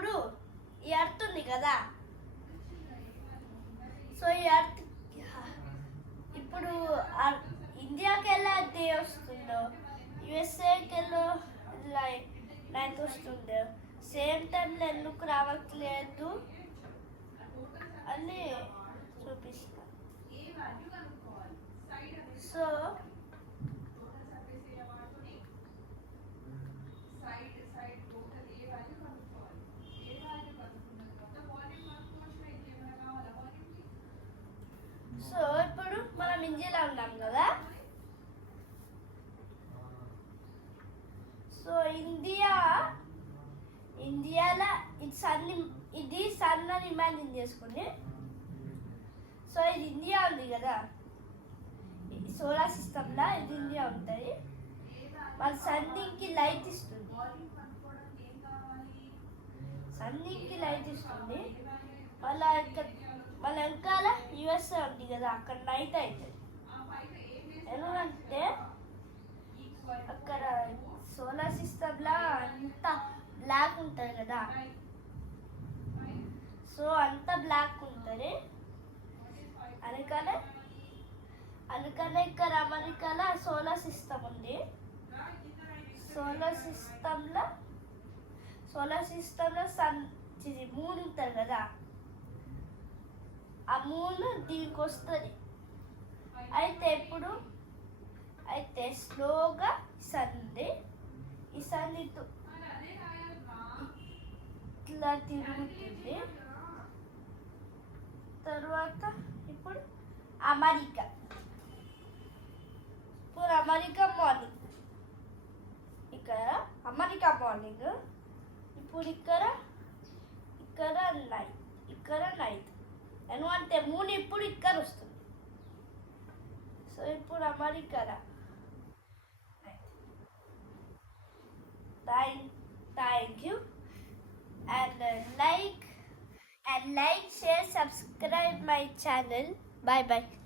ఇప్పుడు ఈ ఎర్త్ ఉంది కదా, సో ఈ ఎర్త్ ఇప్పుడు ఇండియాకి ఎలా డే వస్తుందో, యుఎస్ఏకి ఎలా నైట్ వస్తుందో, సేమ్ టైంలో ఎందుకు రావట్లేదు అని చూపిస్తాను. సో ఇప్పుడు మనం ఇండియాలో ఉన్నాం కదా, సో ఇండియాలో ఇది సన్ అని ఇమాజిన్ చేసుకోండి. సో ఇది ఇండియా ఉంది కదా, సోలార్ సిస్టంలో ఇది ఇండియా ఉంటుంది. మన సన్నికి లైట్ ఇస్తుంది, మన వెనకాల యుఎస్ఏ ఉంది కదా, అక్కడ నైట్ అవుతుంది. ఎందుకంటే అక్కడ సోలార్ సిస్టంలో అంత బ్లాక్ ఉంటుంది కదా, సో అంత బ్లాక్ ఉంటుంది. అందుకనే ఇక్కడ అమెరికాలో సోలార్ సిస్టమ్ ఉంది. సోలార్ సిస్టంలో మూన్ ఉంటుంది కదా, ఆ మూన్ దీనికి వస్తుంది. అయితే స్లోగా ఈ సన్ ఇట్లా తిరుగుతుంది. తర్వాత ఇప్పుడు అమెరికా మార్నింగ్, ఇక్కడ అమెరికా మార్నింగ్. ఇప్పుడు ఇక్కడ నైట్. ఎందుకంటే మూన్ ఇప్పుడు ఇక్కడ వస్తుంది. సో ఇప్పుడు America thank you and like, share, subscribe my channel. Bye bye.